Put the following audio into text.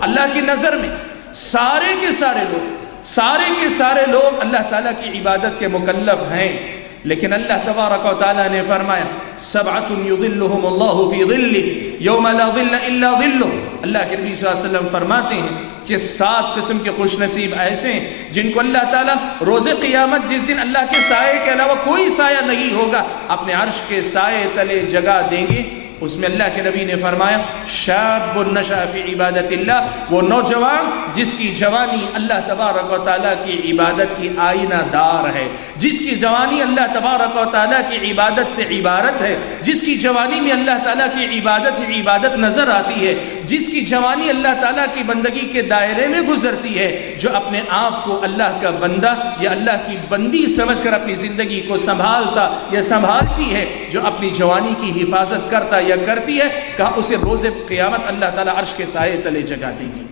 اللہ کی نظر میں سارے کے سارے لوگ اللہ تعالیٰ کی عبادت کے مکلف ہیں، لیکن اللہ تبارک و تعالیٰ نے فرمایا سبعۃ یظلھم اللہ فی ظلہ یوم لا ظل الا ظلہ۔ اللہ کے نبی صلی اللہ علیہ وسلم فرماتے ہیں کہ 7 قسم کے خوش نصیب ایسے ہیں جن کو اللہ تعالیٰ روز قیامت، جس دن اللہ کے سائے کے علاوہ کوئی سایہ نہیں ہوگا، اپنے عرش کے سائے تلے جگہ دیں گے۔ اس میں اللہ کے نبی نے فرمایا شاب نشأ فی عبادت اللہ، وہ نوجوان جس کی جوانی اللہ تبارک و تعالیٰ کی عبادت کی آئینہ دار ہے، جس کی جوانی اللہ تبارک و تعالیٰ کی عبادت سے عبارت ہے، جس کی جوانی میں اللہ تعالیٰ کی عبادت نظر آتی ہے، جس کی جوانی اللہ تعالیٰ کی بندگی کے دائرے میں گزرتی ہے، جو اپنے آپ کو اللہ کا بندہ یا اللہ کی بندی سمجھ کر اپنی زندگی کو سنبھالتا یا سنبھالتی ہے، جو اپنی جوانی کی حفاظت کرتا یا کرتی ہے، کہا اسے روز قیامت اللہ تعالیٰ عرش کے سائے تلے جگہ دیں گے۔